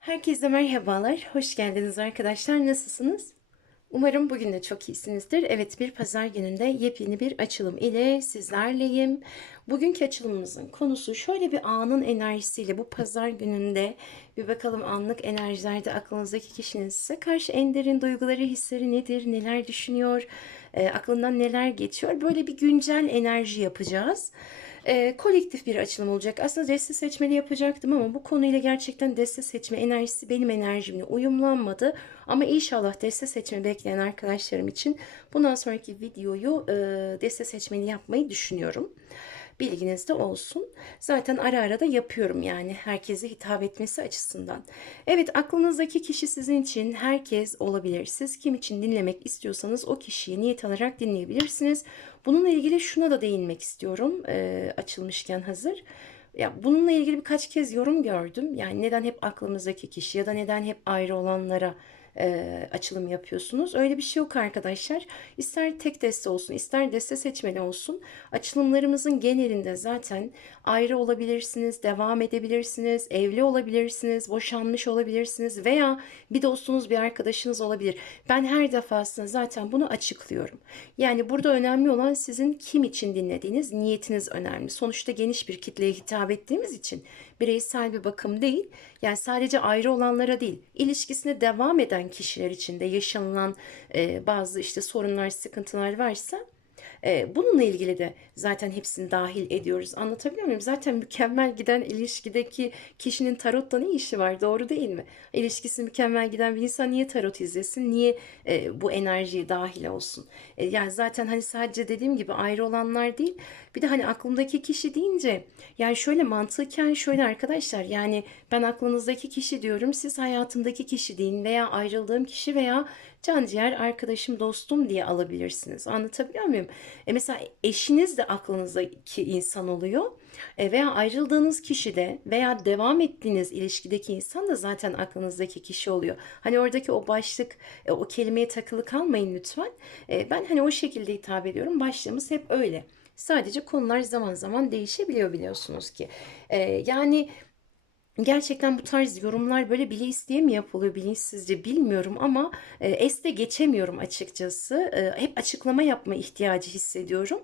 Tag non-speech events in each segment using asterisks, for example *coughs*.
Herkese merhabalar. Hoş geldiniz arkadaşlar. Nasılsınız? Umarım bugün de çok iyisinizdir. Evet bir pazar gününde yepyeni bir açılım ile sizlerleyim. Bugünkü açılımımızın konusu şöyle bir anın enerjisiyle bu pazar gününde bir bakalım anlık enerjilerde aklınızdaki kişinin size karşı en derin duyguları, hisleri nedir, neler düşünüyor, e, aklından neler geçiyor. Böyle bir güncel enerji yapacağız. E, kolektif bir açılım olacak. Aslında deste seçmeli yapacaktım ama bu konuyla gerçekten deste seçme enerjisi benim enerjimle uyumlanmadı. Ama inşallah deste seçme bekleyen arkadaşlarım için bundan sonraki videoyu e, deste seçmeli yapmayı düşünüyorum. Bilginizde olsun. Zaten ara ara da yapıyorum yani herkese hitap etmesi açısından. Evet aklınızdaki kişi sizin için herkes olabilir. Siz kim için dinlemek istiyorsanız o kişiyi niyet alarak dinleyebilirsiniz. Bununla ilgili şuna da değinmek istiyorum e, açılmışken hazır. Ya bununla ilgili birkaç kez yorum gördüm. Yani neden hep aklımızdaki kişi ya da neden hep ayrı olanlara e, açılım yapıyorsunuz. Öyle bir şey yok arkadaşlar. İster tek deste olsun, ister deste seçmeli olsun. Açılımlarımızın genelinde zaten ayrı olabilirsiniz, devam edebilirsiniz, evli olabilirsiniz, boşanmış olabilirsiniz veya bir dostunuz, bir arkadaşınız olabilir. Ben her defasında zaten bunu açıklıyorum. Yani burada önemli olan sizin kim için dinlediğiniz, niyetiniz önemli. Sonuçta geniş bir kitleye hitap ettiğimiz için bireysel bir bakım değil. Yani sadece ayrı olanlara değil, ilişkisine devam eden kişiler için de yaşanılan e, bazı işte sorunlar, sıkıntılar varsa bununla ilgili de zaten hepsini dahil ediyoruz. Anlatabiliyor muyum? Zaten mükemmel giden ilişkideki kişinin tarotla ne işi var? Doğru değil mi? İlişkisi mükemmel giden bir insan niye tarot izlesin? Niye e, bu enerjiye dahil olsun? E, yani zaten hani sadece dediğim gibi ayrı olanlar değil. Bir de hani aklımdaki kişi deyince yani şöyle mantıken şöyle arkadaşlar yani ben aklınızdaki kişi diyorum siz hayatımdaki kişi deyin veya ayrıldığım kişi veya can ciğer arkadaşım dostum diye alabilirsiniz. Anlatabiliyor muyum? E mesela eşiniz de aklınızdaki insan oluyor. E veya ayrıldığınız kişi de veya devam ettiğiniz ilişkideki insan da zaten aklınızdaki kişi oluyor. Hani oradaki o başlık, e, o kelimeye takılı kalmayın lütfen. E, ben hani o şekilde hitap ediyorum. Başlığımız hep öyle. Sadece konular zaman zaman değişebiliyor biliyorsunuz ki. E, yani Gerçekten bu tarz yorumlar böyle bile isteye mi yapılıyor bilinçsizce bilmiyorum ama e, es de geçemiyorum açıkçası. E, hep açıklama yapma ihtiyacı hissediyorum.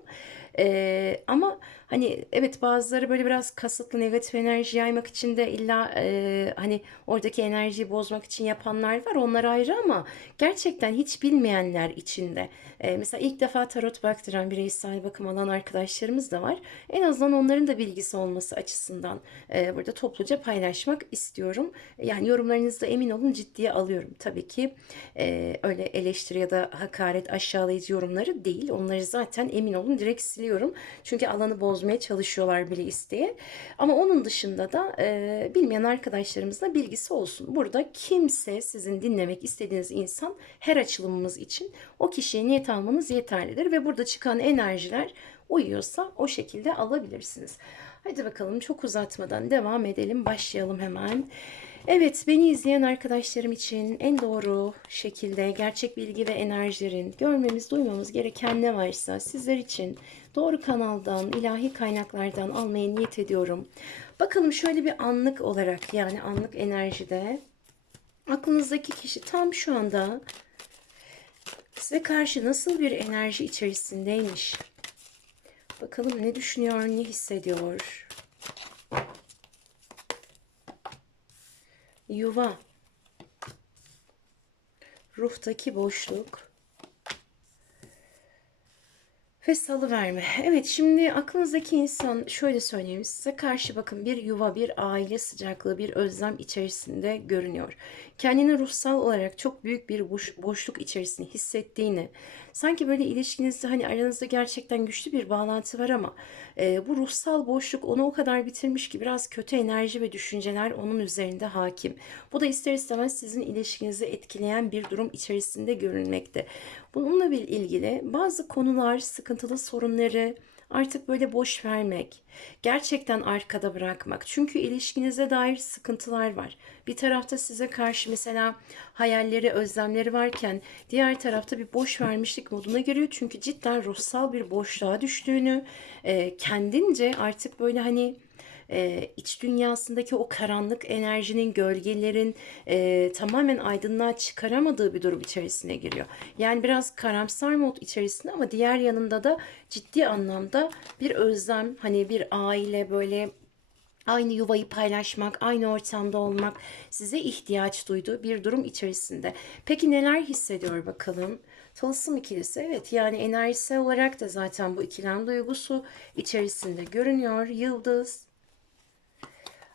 E, ama hani evet bazıları böyle biraz kasıtlı negatif enerji yaymak için de illa e, hani oradaki enerjiyi bozmak için yapanlar var. Onlar ayrı ama gerçekten hiç bilmeyenler için de. E, mesela ilk defa tarot baktıran bireysel bakım alan arkadaşlarımız da var. En azından onların da bilgisi olması açısından e, burada topluca paylaşmak istiyorum. Yani yorumlarınızda emin olun ciddiye alıyorum. Tabii ki e, öyle eleştiri ya da hakaret aşağılayıcı yorumları değil. Onları zaten emin olun direkt siliyorum. Çünkü alanı bozmaya çalışıyorlar bile isteye. Ama onun dışında da e, bilmeyen arkadaşlarımızla bilgisi olsun. Burada kimse sizin dinlemek istediğiniz insan her açılımımız için o kişiye niyet almanız yeterlidir. Ve burada çıkan enerjiler uyuyorsa o şekilde alabilirsiniz. Hadi bakalım çok uzatmadan devam edelim. Başlayalım hemen. Evet, beni izleyen arkadaşlarım için en doğru şekilde gerçek bilgi ve enerjilerin görmemiz, duymamız gereken ne varsa sizler için doğru kanaldan, ilahi kaynaklardan almaya niyet ediyorum. Bakalım şöyle bir anlık olarak yani anlık enerjide aklınızdaki kişi tam şu anda size karşı nasıl bir enerji içerisindeymiş? Bakalım ne düşünüyor, ne hissediyor? Yuva. Ruhtaki boşluk. Ve salıverme. Evet şimdi aklınızdaki insan şöyle söyleyeyim size karşı bakın bir yuva, bir aile sıcaklığı, bir özlem içerisinde görünüyor. Kendini ruhsal olarak çok büyük bir boş, boşluk içerisinde hissettiğini, sanki böyle ilişkinizde hani aranızda gerçekten güçlü bir bağlantı var ama e, bu ruhsal boşluk onu o kadar bitirmiş ki biraz kötü enerji ve düşünceler onun üzerinde hakim. Bu da ister istemez sizin ilişkinizi etkileyen bir durum içerisinde görünmekte. Bununla bir ilgili bazı konular, sıkıntılı sorunları artık böyle boş vermek, gerçekten arkada bırakmak. Çünkü ilişkinize dair sıkıntılar var. Bir tarafta size karşı mesela hayalleri, özlemleri varken diğer tarafta bir boş vermişlik moduna giriyor. Çünkü cidden ruhsal bir boşluğa düştüğünü, kendince artık böyle hani e, iç dünyasındaki o karanlık enerjinin, gölgelerin e, tamamen aydınlığa çıkaramadığı bir durum içerisine giriyor. Yani biraz karamsar mod içerisinde ama diğer yanında da ciddi anlamda bir özlem, hani bir aile böyle aynı yuvayı paylaşmak, aynı ortamda olmak size ihtiyaç duyduğu bir durum içerisinde. Peki neler hissediyor bakalım? Tılsım ikilisi evet yani enerjisel olarak da zaten bu ikilem duygusu içerisinde görünüyor. Yıldız,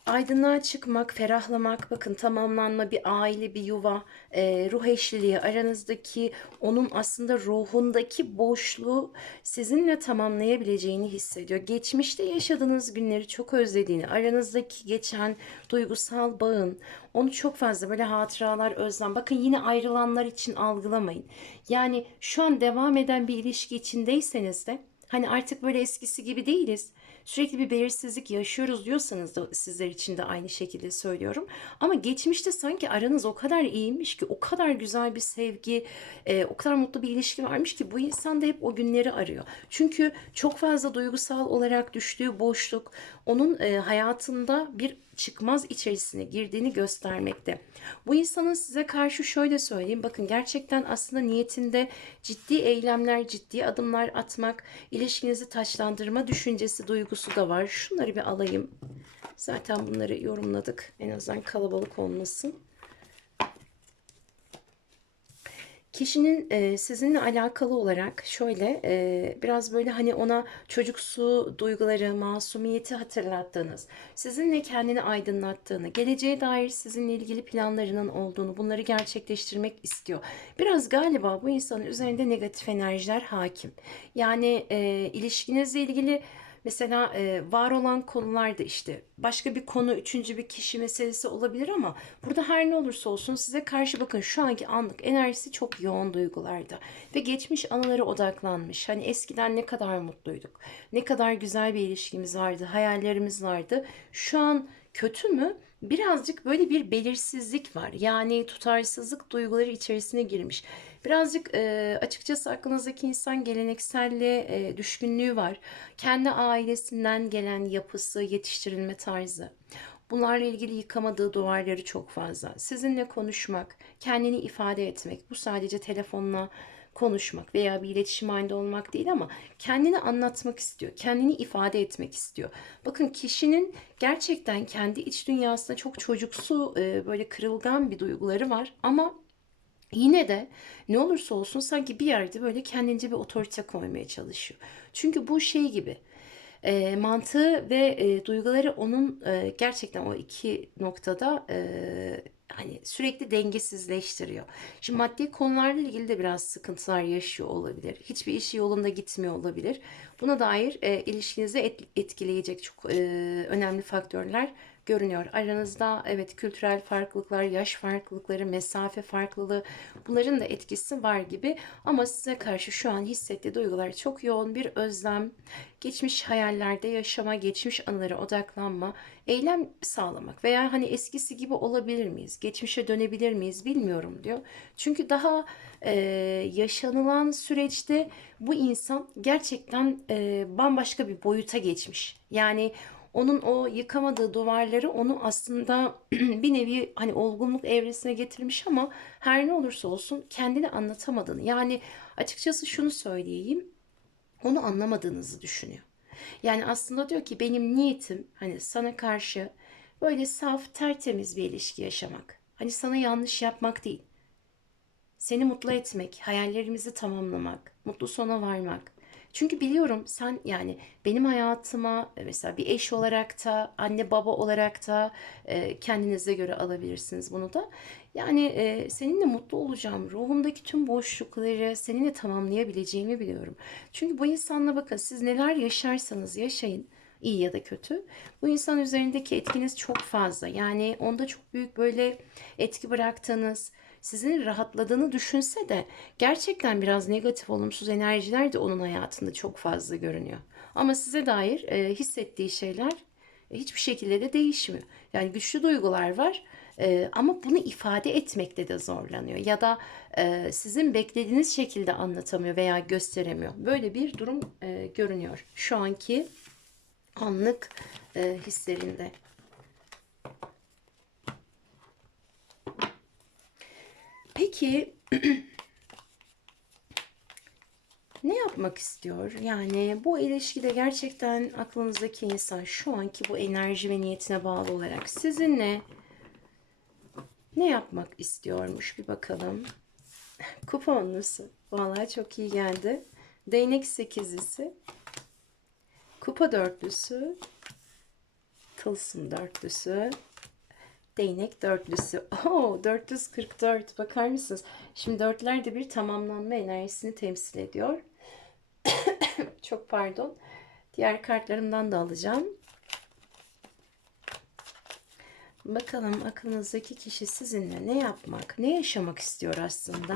Aydınlığa çıkmak, ferahlamak, bakın tamamlanma, bir aile, bir yuva, e, ruh eşliliği, aranızdaki onun aslında ruhundaki boşluğu sizinle tamamlayabileceğini hissediyor. Geçmişte yaşadığınız günleri çok özlediğini, aranızdaki geçen duygusal bağın, onu çok fazla böyle hatıralar, özlem. Bakın yine ayrılanlar için algılamayın. Yani şu an devam eden bir ilişki içindeyseniz de hani artık böyle eskisi gibi değiliz sürekli bir belirsizlik yaşıyoruz diyorsanız da sizler için de aynı şekilde söylüyorum. Ama geçmişte sanki aranız o kadar iyiymiş ki, o kadar güzel bir sevgi, e, o kadar mutlu bir ilişki varmış ki bu insan da hep o günleri arıyor. Çünkü çok fazla duygusal olarak düştüğü boşluk onun e, hayatında bir çıkmaz içerisine girdiğini göstermekte. Bu insanın size karşı şöyle söyleyeyim. Bakın gerçekten aslında niyetinde ciddi eylemler, ciddi adımlar atmak, ilişkinizi taşlandırma düşüncesi, duygusu da var. Şunları bir alayım. Zaten bunları yorumladık. En azından kalabalık olmasın. Kişinin e, sizinle alakalı olarak şöyle e, biraz böyle hani ona çocuksu duyguları, masumiyeti hatırlattığınız, sizinle kendini aydınlattığını, geleceğe dair sizinle ilgili planlarının olduğunu, bunları gerçekleştirmek istiyor. Biraz galiba bu insanın üzerinde negatif enerjiler hakim. Yani e, ilişkinizle ilgili Mesela e, var olan konularda işte başka bir konu, üçüncü bir kişi meselesi olabilir ama burada her ne olursa olsun size karşı bakın şu anki anlık enerjisi çok yoğun duygularda ve geçmiş anılara odaklanmış. Hani eskiden ne kadar mutluyduk, ne kadar güzel bir ilişkimiz vardı, hayallerimiz vardı. Şu an kötü mü? Birazcık böyle bir belirsizlik var. Yani tutarsızlık duyguları içerisine girmiş. Birazcık e, açıkçası aklınızdaki insan gelenekselliğe e, düşkünlüğü var. Kendi ailesinden gelen yapısı, yetiştirilme tarzı. Bunlarla ilgili yıkamadığı duvarları çok fazla. Sizinle konuşmak, kendini ifade etmek. Bu sadece telefonla konuşmak veya bir iletişim halinde olmak değil ama kendini anlatmak istiyor. Kendini ifade etmek istiyor. Bakın kişinin gerçekten kendi iç dünyasında çok çocuksu böyle kırılgan bir duyguları var ama Yine de ne olursa olsun sanki bir yerde böyle kendince bir otorite koymaya çalışıyor. Çünkü bu şey gibi e, mantığı ve e, duyguları onun e, gerçekten o iki noktada e, hani sürekli dengesizleştiriyor. Şimdi maddi konularla ilgili de biraz sıkıntılar yaşıyor olabilir. Hiçbir işi yolunda gitmiyor olabilir. Buna dair e, ilişkinizi et, etkileyecek çok e, önemli faktörler görünüyor. Aranızda evet kültürel farklılıklar, yaş farklılıkları, mesafe farklılığı bunların da etkisi var gibi. Ama size karşı şu an hissettiği duygular çok yoğun bir özlem, geçmiş hayallerde yaşama, geçmiş anılara odaklanma, eylem sağlamak veya hani eskisi gibi olabilir miyiz, geçmişe dönebilir miyiz bilmiyorum diyor. Çünkü daha e, yaşanılan süreçte bu insan gerçekten e, bambaşka bir boyuta geçmiş. Yani onun o yıkamadığı duvarları onu aslında *clears throat* bir nevi hani olgunluk evresine getirmiş ama her ne olursa olsun kendini anlatamadığını yani açıkçası şunu söyleyeyim onu anlamadığınızı düşünüyor. Yani aslında diyor ki benim niyetim hani sana karşı böyle saf tertemiz bir ilişki yaşamak. Hani sana yanlış yapmak değil. Seni mutlu etmek, hayallerimizi tamamlamak, mutlu sona varmak. Çünkü biliyorum sen yani benim hayatıma e, mesela bir eş olarak da anne baba olarak da e, kendinize göre alabilirsiniz bunu da. Yani e, seninle mutlu olacağım. Ruhumdaki tüm boşlukları seninle tamamlayabileceğimi biliyorum. Çünkü bu insanla bakın siz neler yaşarsanız yaşayın iyi ya da kötü. Bu insan üzerindeki etkiniz çok fazla. Yani onda çok büyük böyle etki bıraktığınız, sizin rahatladığını düşünse de gerçekten biraz negatif olumsuz enerjiler de onun hayatında çok fazla görünüyor. Ama size dair e, hissettiği şeyler e, hiçbir şekilde de değişmiyor. Yani güçlü duygular var e, ama bunu ifade etmekte de zorlanıyor ya da e, sizin beklediğiniz şekilde anlatamıyor veya gösteremiyor. Böyle bir durum e, görünüyor şu anki anlık e, hislerinde. Peki *clears throat* ne yapmak istiyor? Yani bu ilişkide gerçekten aklınızdaki insan şu anki bu enerji ve niyetine bağlı olarak sizinle ne yapmak istiyormuş bir bakalım. *laughs* Kupa onlusu. Vallahi çok iyi geldi. Değnek sekizlisi. Kupa dörtlüsü. Tılsım dörtlüsü. Değnek dörtlüsü. *laughs* Oo 444. Bakar mısınız? Şimdi dörtler de bir tamamlanma enerjisini temsil ediyor. *coughs* Çok pardon. Diğer kartlarımdan da alacağım. Bakalım aklınızdaki kişi sizinle ne yapmak, ne yaşamak istiyor aslında?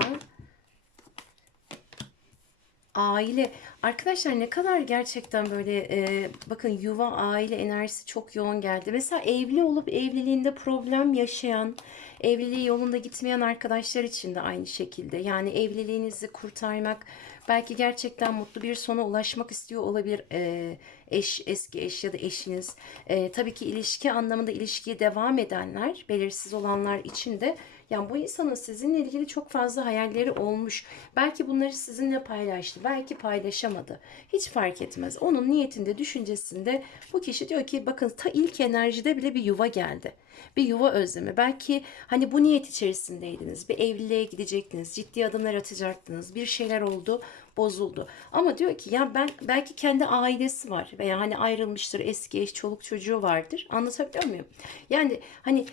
Aile. Arkadaşlar ne kadar gerçekten böyle e, bakın yuva aile enerjisi çok yoğun geldi. Mesela evli olup evliliğinde problem yaşayan, evliliği yolunda gitmeyen arkadaşlar için de aynı şekilde. Yani evliliğinizi kurtarmak, belki gerçekten mutlu bir sona ulaşmak istiyor olabilir e, eş, eski eş ya da eşiniz. E, tabii ki ilişki anlamında ilişkiye devam edenler, belirsiz olanlar için de yani bu insanın sizinle ilgili çok fazla hayalleri olmuş. Belki bunları sizinle paylaştı, belki paylaşamadı. Hiç fark etmez. Onun niyetinde, düşüncesinde bu kişi diyor ki bakın ta ilk enerjide bile bir yuva geldi. Bir yuva özlemi. Belki hani bu niyet içerisindeydiniz. Bir evliliğe gidecektiniz, ciddi adımlar atacaktınız. Bir şeyler oldu, bozuldu. Ama diyor ki ya ben belki kendi ailesi var veya hani ayrılmıştır, eski eş, çoluk çocuğu vardır. Anlatabiliyor muyum? Yani hani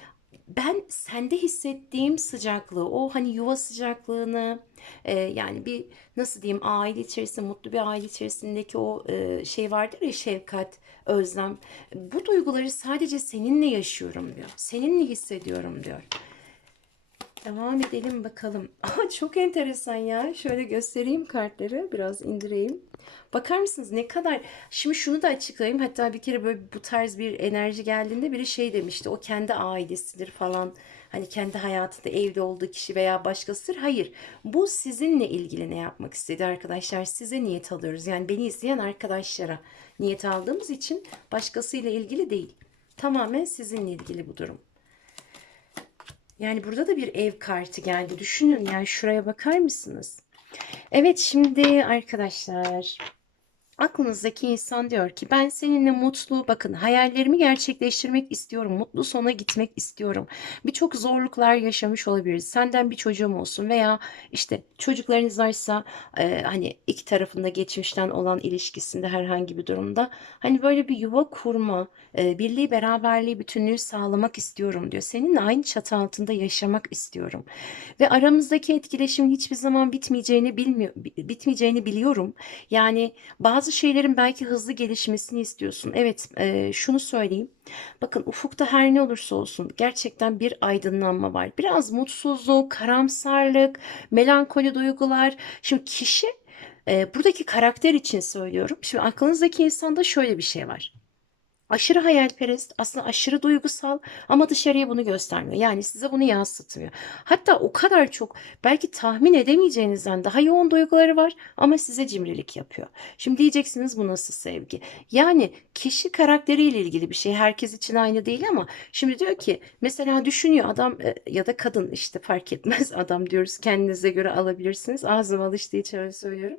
ben sende hissettiğim sıcaklığı, o hani yuva sıcaklığını, e, yani bir nasıl diyeyim aile içerisinde, mutlu bir aile içerisindeki o e, şey vardır ya şefkat, özlem. Bu duyguları sadece seninle yaşıyorum diyor. Seninle hissediyorum diyor. Devam edelim bakalım. *laughs* Çok enteresan ya. Şöyle göstereyim kartları. Biraz indireyim. Bakar mısınız ne kadar... Şimdi şunu da açıklayayım. Hatta bir kere böyle bu tarz bir enerji geldiğinde biri şey demişti. O kendi ailesidir falan. Hani kendi hayatında evde olduğu kişi veya başkasıdır. Hayır. Bu sizinle ilgili ne yapmak istedi arkadaşlar. Size niyet alıyoruz. Yani beni izleyen arkadaşlara niyet aldığımız için başkasıyla ilgili değil. Tamamen sizinle ilgili bu durum. Yani burada da bir ev kartı geldi. Düşünün yani şuraya bakar mısınız? Evet şimdi arkadaşlar aklınızdaki insan diyor ki ben seninle mutlu bakın hayallerimi gerçekleştirmek istiyorum. Mutlu sona gitmek istiyorum. Birçok zorluklar yaşamış olabiliriz. Senden bir çocuğum olsun veya işte çocuklarınız varsa e, hani iki tarafında geçmişten olan ilişkisinde herhangi bir durumda hani böyle bir yuva kurma, e, birliği, beraberliği, bütünlüğü sağlamak istiyorum diyor. Seninle aynı çatı altında yaşamak istiyorum. Ve aramızdaki etkileşimin hiçbir zaman bitmeyeceğini bilmiyor, bitmeyeceğini biliyorum. Yani bazı şeylerin belki hızlı gelişmesini istiyorsun. Evet, e, şunu söyleyeyim. Bakın ufukta her ne olursa olsun gerçekten bir aydınlanma var. Biraz mutsuzluk, karamsarlık, melankoli duygular. Şimdi kişi e, buradaki karakter için söylüyorum. Şimdi aklınızdaki insanda şöyle bir şey var aşırı hayalperest, aslında aşırı duygusal ama dışarıya bunu göstermiyor. Yani size bunu yansıtmıyor. Hatta o kadar çok belki tahmin edemeyeceğinizden daha yoğun duyguları var ama size cimrilik yapıyor. Şimdi diyeceksiniz bu nasıl sevgi? Yani kişi karakteriyle ilgili bir şey. Herkes için aynı değil ama şimdi diyor ki mesela düşünüyor adam e, ya da kadın işte fark etmez *laughs* adam diyoruz kendinize göre alabilirsiniz. Ağzım alıştığı için öyle söylüyorum.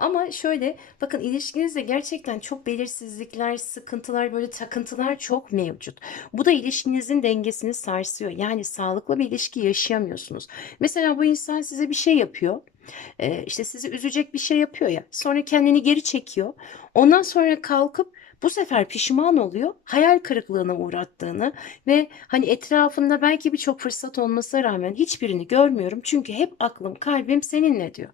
Ama şöyle bakın ilişkinizde gerçekten çok belirsizlikler, sıkıntılar, takıntılar çok mevcut. Bu da ilişkinizin dengesini sarsıyor. Yani sağlıklı bir ilişki yaşayamıyorsunuz. Mesela bu insan size bir şey yapıyor. Ee, işte sizi üzecek bir şey yapıyor ya. Sonra kendini geri çekiyor. Ondan sonra kalkıp bu sefer pişman oluyor. Hayal kırıklığına uğrattığını ve hani etrafında belki birçok fırsat olmasına rağmen hiçbirini görmüyorum. Çünkü hep aklım, kalbim seninle diyor.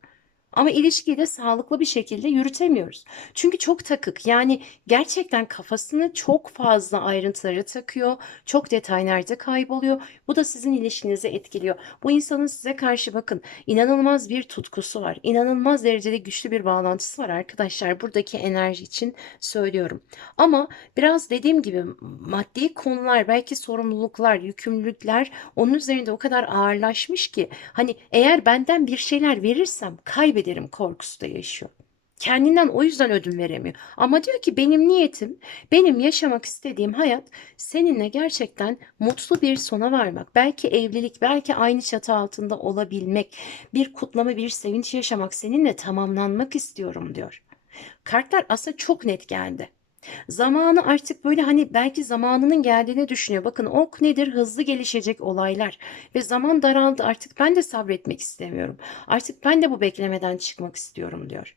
Ama ilişkiyi de sağlıklı bir şekilde yürütemiyoruz. Çünkü çok takık. Yani gerçekten kafasını çok fazla ayrıntılara takıyor. Çok detaylarda kayboluyor. Bu da sizin ilişkinizi etkiliyor. Bu insanın size karşı bakın inanılmaz bir tutkusu var. İnanılmaz derecede güçlü bir bağlantısı var arkadaşlar. Buradaki enerji için söylüyorum. Ama biraz dediğim gibi maddi konular, belki sorumluluklar, yükümlülükler onun üzerinde o kadar ağırlaşmış ki hani eğer benden bir şeyler verirsem kaybederim kaybederim korkusu da yaşıyor. Kendinden o yüzden ödün veremiyor. Ama diyor ki benim niyetim, benim yaşamak istediğim hayat seninle gerçekten mutlu bir sona varmak. Belki evlilik, belki aynı çatı altında olabilmek, bir kutlama, bir sevinç yaşamak, seninle tamamlanmak istiyorum diyor. Kartlar aslında çok net geldi. Zamanı artık böyle hani belki zamanının geldiğini düşünüyor. Bakın ok nedir? Hızlı gelişecek olaylar. Ve zaman daraldı artık ben de sabretmek istemiyorum. Artık ben de bu beklemeden çıkmak istiyorum diyor.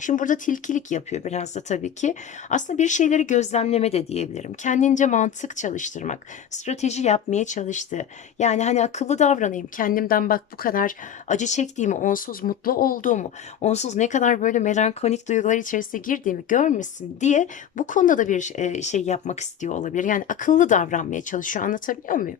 Şimdi burada tilkilik yapıyor biraz da tabii ki. Aslında bir şeyleri gözlemleme de diyebilirim. Kendince mantık çalıştırmak, strateji yapmaya çalıştığı. Yani hani akıllı davranayım. Kendimden bak bu kadar acı çektiğimi, onsuz mutlu olduğumu, onsuz ne kadar böyle melankolik duygular içerisine girdiğimi görmesin diye bu konuda da bir şey yapmak istiyor olabilir. Yani akıllı davranmaya çalışıyor. Anlatabiliyor muyum?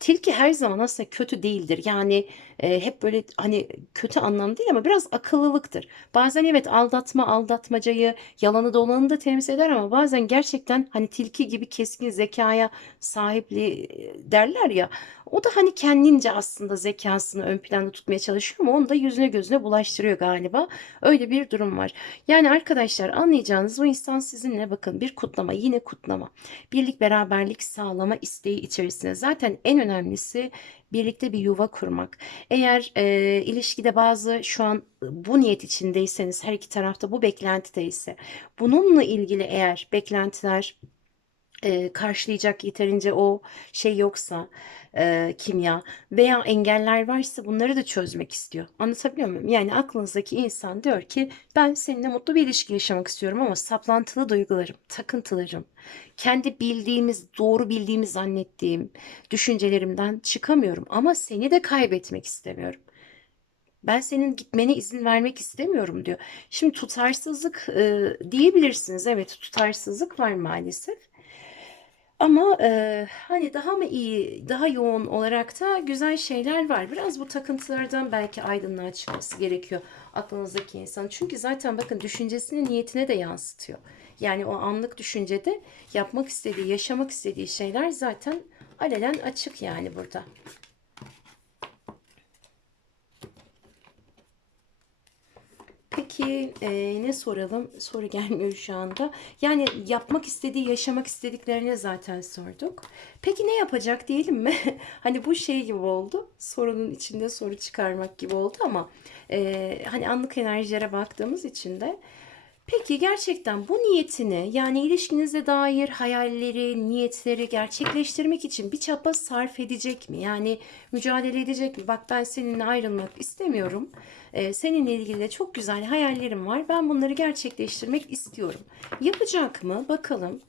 Tilki her zaman aslında kötü değildir. Yani e, hep böyle hani kötü anlamda değil ama biraz akıllılıktır. Bazen evet aldatma, aldatmacayı, yalanı dolanı da temsil eder ama bazen gerçekten hani tilki gibi keskin zekaya sahipliği e, derler ya. O da hani kendince aslında zekasını ön planda tutmaya çalışıyor ama onu da yüzüne gözüne bulaştırıyor galiba. Öyle bir durum var. Yani arkadaşlar anlayacağınız bu insan sizinle bakın bir kutlama yine kutlama. Birlik beraberlik sağlama isteği içerisinde. Zaten en önemlisi birlikte bir yuva kurmak. Eğer e, ilişkide bazı şu an bu niyet içindeyseniz her iki tarafta bu beklentideyse bununla ilgili eğer beklentiler e, karşılayacak yeterince o şey yoksa e, kimya veya engeller varsa bunları da çözmek istiyor. Anlatabiliyor muyum? Yani aklınızdaki insan diyor ki ben seninle mutlu bir ilişki yaşamak istiyorum ama saplantılı duygularım, takıntılarım, kendi bildiğimiz, doğru bildiğimi zannettiğim düşüncelerimden çıkamıyorum ama seni de kaybetmek istemiyorum. Ben senin gitmene izin vermek istemiyorum diyor. Şimdi tutarsızlık e, diyebilirsiniz. Evet tutarsızlık var maalesef. Ama e, hani daha mı iyi, daha yoğun olarak da güzel şeyler var. Biraz bu takıntılardan belki aydınlığa çıkması gerekiyor aklınızdaki insan. Çünkü zaten bakın düşüncesini niyetine de yansıtıyor. Yani o anlık düşüncede yapmak istediği, yaşamak istediği şeyler zaten alelen açık yani burada. Peki e, ne soralım? Soru gelmiyor şu anda. Yani yapmak istediği, yaşamak istediklerini zaten sorduk. Peki ne yapacak diyelim mi? *laughs* Hani bu şey gibi oldu. Sorunun içinde soru çıkarmak gibi oldu ama e, hani anlık enerjilere baktığımız için de Peki gerçekten bu niyetini yani ilişkinize dair hayalleri, niyetleri gerçekleştirmek için bir çaba sarf edecek mi? Yani mücadele edecek mi? Bak ben seninle ayrılmak istemiyorum. Ee, seninle ilgili de çok güzel hayallerim var. Ben bunları gerçekleştirmek istiyorum. Yapacak mı? Bakalım.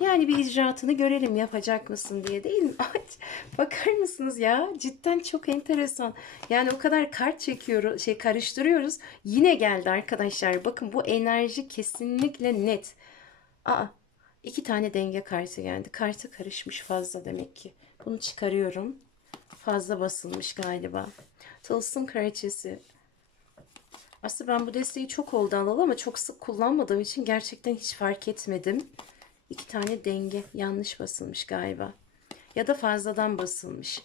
Yani bir icraatını görelim yapacak mısın diye değil mi? *laughs* Bakar mısınız ya? Cidden çok enteresan. Yani o kadar kart çekiyoruz, şey karıştırıyoruz. Yine geldi arkadaşlar. Bakın bu enerji kesinlikle net. Aa, iki tane denge kartı geldi. Kartı karışmış fazla demek ki. Bunu çıkarıyorum. Fazla basılmış galiba. Tılsım kraliçesi. Aslında ben bu desteği çok oldu alalı ama çok sık kullanmadığım için gerçekten hiç fark etmedim. İki tane denge yanlış basılmış galiba. Ya da fazladan basılmış.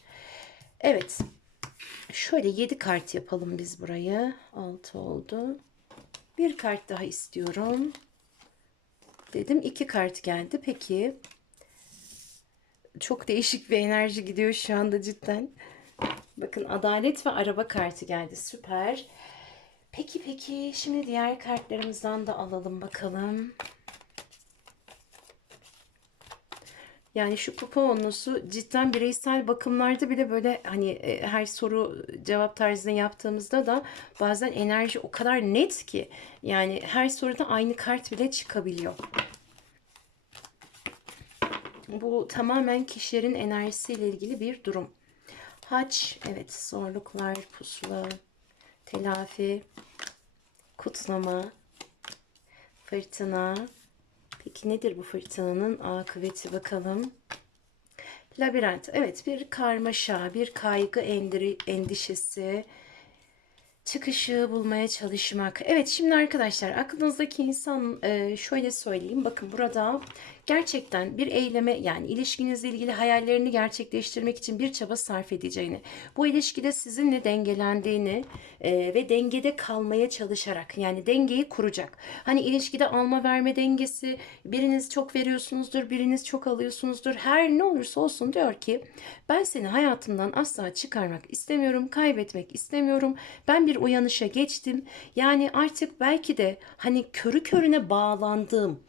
Evet. Şöyle 7 kart yapalım biz burayı. 6 oldu. Bir kart daha istiyorum. Dedim iki kart geldi. Peki. Çok değişik bir enerji gidiyor şu anda cidden. Bakın adalet ve araba kartı geldi. Süper. Peki peki. Şimdi diğer kartlarımızdan da alalım bakalım. Yani şu kupa onlusu cidden bireysel bakımlarda bile böyle hani e, her soru cevap tarzında yaptığımızda da bazen enerji o kadar net ki yani her soruda aynı kart bile çıkabiliyor. Bu tamamen kişilerin enerjisiyle ilgili bir durum. Haç, evet zorluklar, pusula, telafi, kutlama, fırtına, Peki nedir bu fırtınanın akıbeti bakalım. Labirent. Evet bir karmaşa, bir kaygı endiri, endişesi, çıkışı bulmaya çalışmak. Evet şimdi arkadaşlar aklınızdaki insan e, şöyle söyleyeyim. Bakın burada gerçekten bir eyleme yani ilişkinizle ilgili hayallerini gerçekleştirmek için bir çaba sarf edeceğini, bu ilişkide sizinle dengelendiğini e, ve dengede kalmaya çalışarak yani dengeyi kuracak. Hani ilişkide alma verme dengesi biriniz çok veriyorsunuzdur, biriniz çok alıyorsunuzdur. Her ne olursa olsun diyor ki ben seni hayatımdan asla çıkarmak istemiyorum, kaybetmek istemiyorum. Ben bir uyanışa geçtim. Yani artık belki de hani körü körüne bağlandığım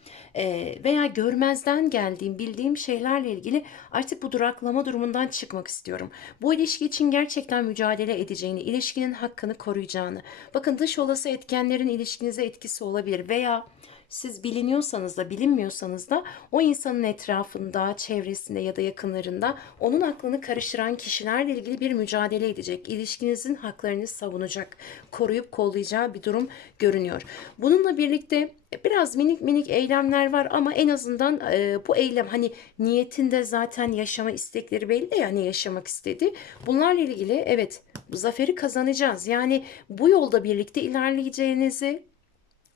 veya görmezden geldiğim, bildiğim şeylerle ilgili artık bu duraklama durumundan çıkmak istiyorum. Bu ilişki için gerçekten mücadele edeceğini, ilişkinin hakkını koruyacağını. Bakın dış olası etkenlerin ilişkinize etkisi olabilir veya siz biliniyorsanız da bilinmiyorsanız da o insanın etrafında, çevresinde ya da yakınlarında onun aklını karıştıran kişilerle ilgili bir mücadele edecek. İlişkinizin haklarını savunacak, koruyup kollayacağı bir durum görünüyor. Bununla birlikte biraz minik minik eylemler var ama en azından e, bu eylem hani niyetinde zaten yaşama istekleri belli ya hani yaşamak istedi. Bunlarla ilgili evet zaferi kazanacağız. Yani bu yolda birlikte ilerleyeceğinizi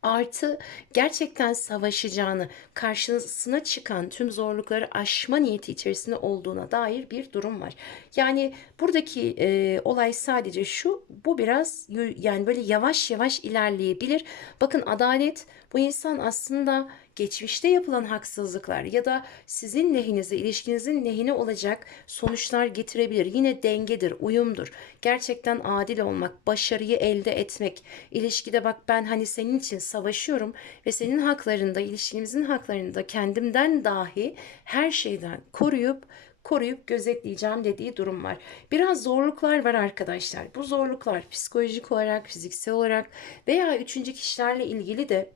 artı gerçekten savaşacağını, karşısına çıkan tüm zorlukları aşma niyeti içerisinde olduğuna dair bir durum var. Yani buradaki e, olay sadece şu, bu biraz yani böyle yavaş yavaş ilerleyebilir. Bakın adalet bu insan aslında geçmişte yapılan haksızlıklar ya da sizin lehinize, ilişkinizin lehine olacak sonuçlar getirebilir. Yine dengedir, uyumdur. Gerçekten adil olmak, başarıyı elde etmek. İlişkide bak ben hani senin için savaşıyorum ve senin haklarında, ilişkimizin haklarında kendimden dahi her şeyden koruyup koruyup gözetleyeceğim dediği durum var. Biraz zorluklar var arkadaşlar. Bu zorluklar psikolojik olarak, fiziksel olarak veya üçüncü kişilerle ilgili de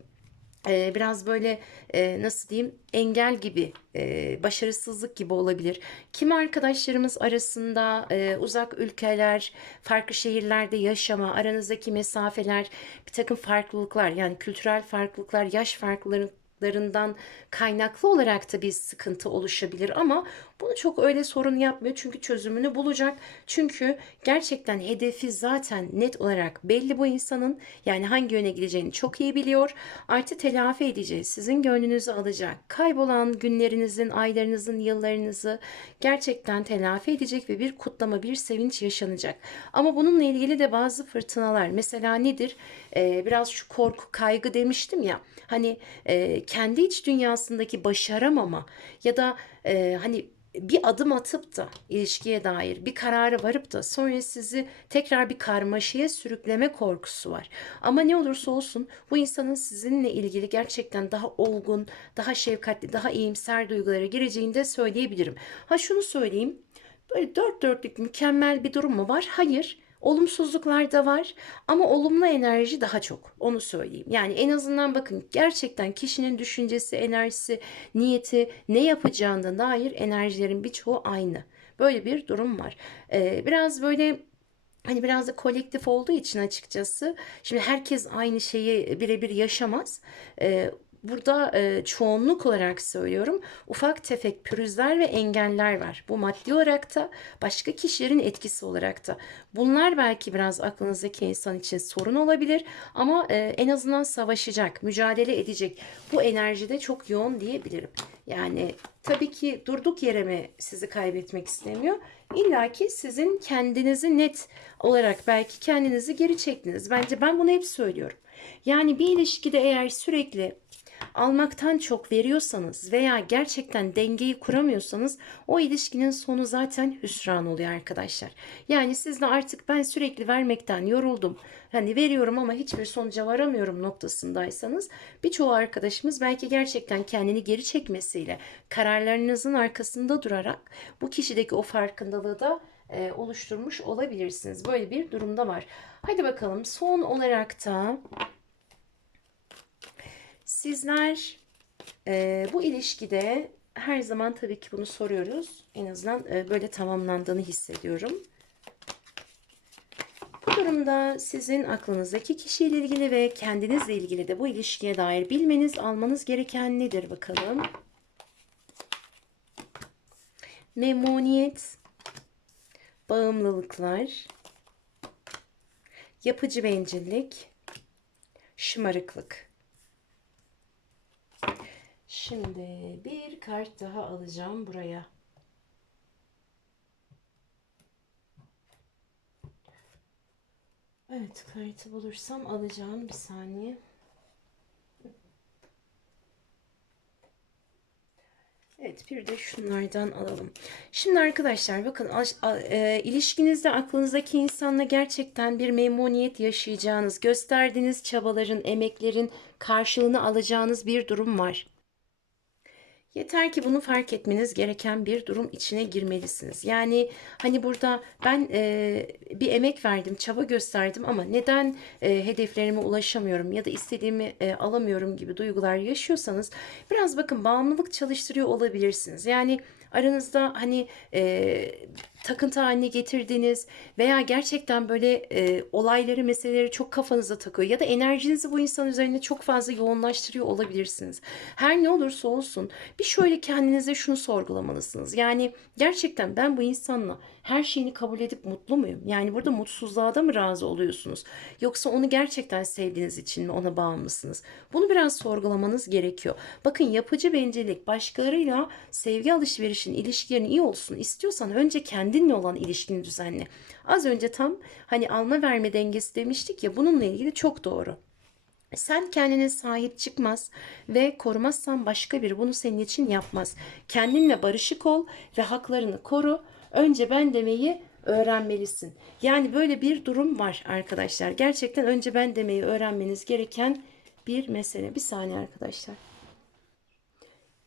e, biraz böyle e, nasıl diyeyim engel gibi e, başarısızlık gibi olabilir. Kim arkadaşlarımız arasında e, uzak ülkeler, farklı şehirlerde yaşama, aranızdaki mesafeler, bir takım farklılıklar yani kültürel farklılıklar, yaş farklılıkları kaynaklarından kaynaklı olarak da bir sıkıntı oluşabilir ama bunu çok öyle sorun yapmıyor çünkü çözümünü bulacak. Çünkü gerçekten hedefi zaten net olarak belli bu insanın yani hangi yöne gideceğini çok iyi biliyor. Artı telafi edeceğiz. Sizin gönlünüzü alacak. Kaybolan günlerinizin, aylarınızın, yıllarınızı gerçekten telafi edecek ve bir kutlama, bir sevinç yaşanacak. Ama bununla ilgili de bazı fırtınalar. Mesela nedir? Ee, biraz şu korku, kaygı demiştim ya. Hani e, kendi iç dünyasındaki başaramama ya da e, hani bir adım atıp da ilişkiye dair bir karara varıp da sonra sizi tekrar bir karmaşaya sürükleme korkusu var. Ama ne olursa olsun bu insanın sizinle ilgili gerçekten daha olgun, daha şefkatli, daha iyimser duygulara gireceğini de söyleyebilirim. Ha şunu söyleyeyim. Böyle dört dörtlük mükemmel bir durum mu var? Hayır. Olumsuzluklar da var ama olumlu enerji daha çok. Onu söyleyeyim. Yani en azından bakın gerçekten kişinin düşüncesi, enerjisi, niyeti, ne yapacağına dair enerjilerin birçoğu aynı. Böyle bir durum var. Ee, biraz böyle hani biraz da kolektif olduğu için açıkçası şimdi herkes aynı şeyi birebir yaşamaz. Ee, burada e, çoğunluk olarak söylüyorum ufak tefek pürüzler ve engeller var. Bu maddi olarak da başka kişilerin etkisi olarak da. Bunlar belki biraz aklınızdaki insan için sorun olabilir ama e, en azından savaşacak, mücadele edecek. Bu enerjide çok yoğun diyebilirim. Yani tabii ki durduk yere mi sizi kaybetmek istemiyor? İlla ki sizin kendinizi net olarak belki kendinizi geri çektiniz. Bence ben bunu hep söylüyorum. Yani bir ilişkide eğer sürekli almaktan çok veriyorsanız veya gerçekten dengeyi kuramıyorsanız o ilişkinin sonu zaten hüsran oluyor arkadaşlar. Yani siz de artık ben sürekli vermekten yoruldum. Hani veriyorum ama hiçbir sonuca varamıyorum noktasındaysanız birçoğu arkadaşımız belki gerçekten kendini geri çekmesiyle kararlarınızın arkasında durarak bu kişideki o farkındalığı da e, oluşturmuş olabilirsiniz. Böyle bir durumda var. Hadi bakalım son olarak da Sizler e, bu ilişkide her zaman tabii ki bunu soruyoruz. En azından e, böyle tamamlandığını hissediyorum. Bu durumda sizin aklınızdaki kişiyle ilgili ve kendinizle ilgili de bu ilişkiye dair bilmeniz, almanız gereken nedir bakalım? Memnuniyet, bağımlılıklar, yapıcı bencillik, şımarıklık. Şimdi bir kart daha alacağım buraya. Evet, kartı bulursam alacağım. Bir saniye. Evet, bir de şunlardan alalım. Şimdi arkadaşlar bakın e, ilişkinizde aklınızdaki insanla gerçekten bir memnuniyet yaşayacağınız, gösterdiğiniz çabaların, emeklerin karşılığını alacağınız bir durum var. Yeter ki bunu fark etmeniz gereken bir durum içine girmelisiniz. Yani hani burada ben e, bir emek verdim, çaba gösterdim ama neden e, hedeflerime ulaşamıyorum ya da istediğimi e, alamıyorum gibi duygular yaşıyorsanız biraz bakın bağımlılık çalıştırıyor olabilirsiniz. Yani aranızda hani e, takıntı haline getirdiğiniz veya gerçekten böyle e, olayları, meseleleri çok kafanıza takıyor ya da enerjinizi bu insan üzerine çok fazla yoğunlaştırıyor olabilirsiniz. Her ne olursa olsun bir şöyle kendinize şunu sorgulamalısınız. Yani gerçekten ben bu insanla her şeyini kabul edip mutlu muyum? Yani burada mutsuzluğa da mı razı oluyorsunuz? Yoksa onu gerçekten sevdiğiniz için mi ona bağımlısınız? Bunu biraz sorgulamanız gerekiyor. Bakın yapıcı bencillik başkalarıyla sevgi alışverişin ilişkilerin iyi olsun istiyorsan önce kendinle olan ilişkini düzenle. Az önce tam hani alma verme dengesi demiştik ya bununla ilgili çok doğru. Sen kendine sahip çıkmaz ve korumazsan başka biri bunu senin için yapmaz. Kendinle barışık ol ve haklarını koru. Önce ben demeyi öğrenmelisin. Yani böyle bir durum var arkadaşlar. Gerçekten önce ben demeyi öğrenmeniz gereken bir mesele. Bir saniye arkadaşlar.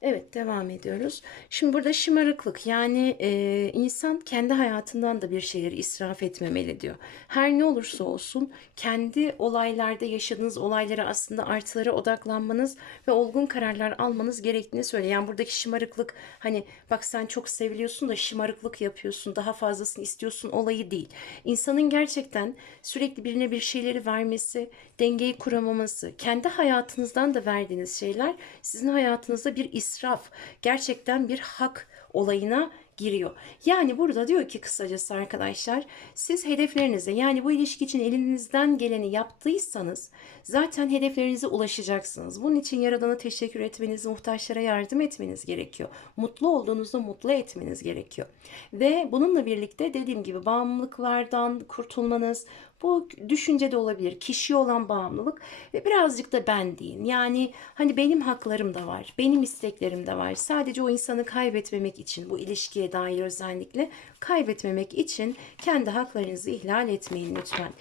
Evet devam ediyoruz. Şimdi burada şımarıklık yani e, insan kendi hayatından da bir şeyleri israf etmemeli diyor. Her ne olursa olsun kendi olaylarda yaşadığınız olaylara aslında artılara odaklanmanız ve olgun kararlar almanız gerektiğini söylüyor. Yani buradaki şımarıklık hani bak sen çok seviliyorsun da şımarıklık yapıyorsun daha fazlasını istiyorsun olayı değil. İnsanın gerçekten sürekli birine bir şeyleri vermesi, dengeyi kuramaması, kendi hayatınızdan da verdiğiniz şeyler sizin hayatınızda bir israf israf gerçekten bir hak olayına giriyor. Yani burada diyor ki kısacası arkadaşlar siz hedeflerinize yani bu ilişki için elinizden geleni yaptıysanız zaten hedeflerinize ulaşacaksınız. Bunun için Yaradan'a teşekkür etmeniz, muhtaçlara yardım etmeniz gerekiyor. Mutlu olduğunuzda mutlu etmeniz gerekiyor. Ve bununla birlikte dediğim gibi bağımlılıklardan kurtulmanız, bu düşünce de olabilir. Kişiye olan bağımlılık ve birazcık da ben deyin. Yani hani benim haklarım da var. Benim isteklerim de var. Sadece o insanı kaybetmemek için bu ilişkiye dair özellikle kaybetmemek için kendi haklarınızı ihlal etmeyin lütfen.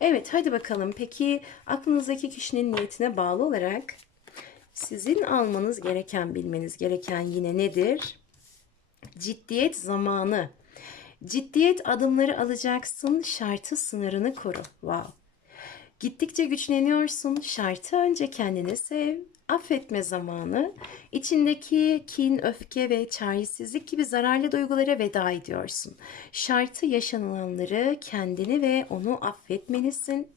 Evet hadi bakalım. Peki aklınızdaki kişinin niyetine bağlı olarak sizin almanız gereken, bilmeniz gereken yine nedir? Ciddiyet zamanı. Ciddiyet adımları alacaksın, şartı sınırını koru. Wow. Gittikçe güçleniyorsun, şartı önce kendini sev, affetme zamanı, içindeki kin, öfke ve çaresizlik gibi zararlı duygulara veda ediyorsun. Şartı yaşanılanları, kendini ve onu affetmelisin.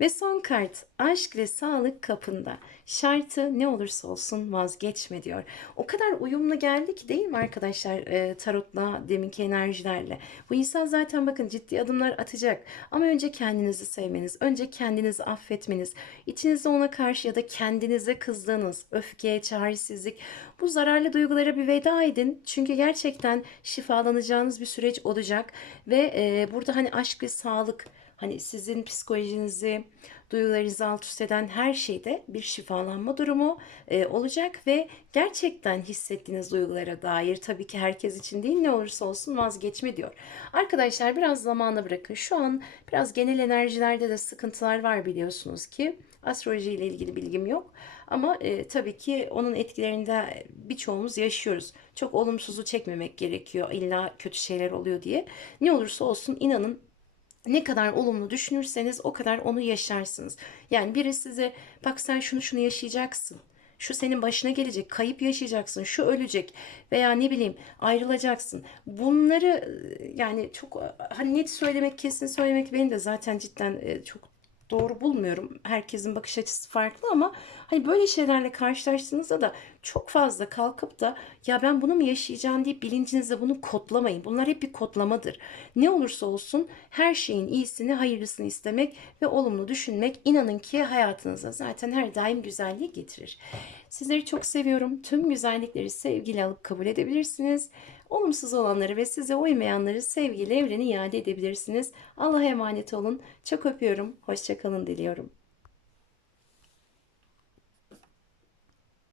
Ve son kart aşk ve sağlık kapında. Şartı ne olursa olsun vazgeçme diyor. O kadar uyumlu geldi ki değil mi arkadaşlar e, tarotla deminki enerjilerle. Bu insan zaten bakın ciddi adımlar atacak. Ama önce kendinizi sevmeniz, önce kendinizi affetmeniz, içinizde ona karşı ya da kendinize kızdığınız öfke, çaresizlik bu zararlı duygulara bir veda edin. Çünkü gerçekten şifalanacağınız bir süreç olacak ve e, burada hani aşk ve sağlık Hani sizin psikolojinizi, duygularınızı alt üst eden her şeyde bir şifalanma durumu e, olacak ve gerçekten hissettiğiniz duygulara dair tabii ki herkes için değil ne olursa olsun vazgeçme diyor. Arkadaşlar biraz zamana bırakın. Şu an biraz genel enerjilerde de sıkıntılar var biliyorsunuz ki. Astroloji ile ilgili bilgim yok. Ama e, tabii ki onun etkilerinde birçoğumuz yaşıyoruz. Çok olumsuzu çekmemek gerekiyor. İlla kötü şeyler oluyor diye. Ne olursa olsun inanın ne kadar olumlu düşünürseniz o kadar onu yaşarsınız. Yani biri size bak sen şunu şunu yaşayacaksın. Şu senin başına gelecek, kayıp yaşayacaksın, şu ölecek veya ne bileyim ayrılacaksın. Bunları yani çok hani net söylemek, kesin söylemek benim de zaten cidden çok doğru bulmuyorum. Herkesin bakış açısı farklı ama hani böyle şeylerle karşılaştığınızda da çok fazla kalkıp da ya ben bunu mu yaşayacağım deyip bilincinizde bunu kodlamayın. Bunlar hep bir kodlamadır. Ne olursa olsun her şeyin iyisini, hayırlısını istemek ve olumlu düşünmek inanın ki hayatınıza zaten her daim güzelliği getirir. Sizleri çok seviyorum. Tüm güzellikleri sevgiyle alıp kabul edebilirsiniz. Olumsuz olanları ve size uymayanları sevgiyle evrene iade edebilirsiniz. Allah'a emanet olun. Çok öpüyorum. Hoşçakalın diliyorum.